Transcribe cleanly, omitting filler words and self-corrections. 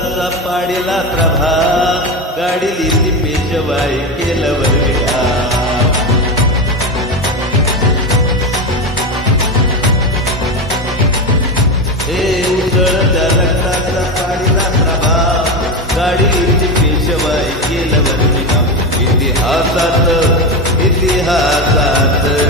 रक्ताचा पाडीला प्रभाव, गाडीली ती पेशवाई केलं वर्गा. हे उजळत्या रक्ताचा पाडीला प्रभाव, गाडीली ती पेशवाई केलं वर्गा. इतिहासात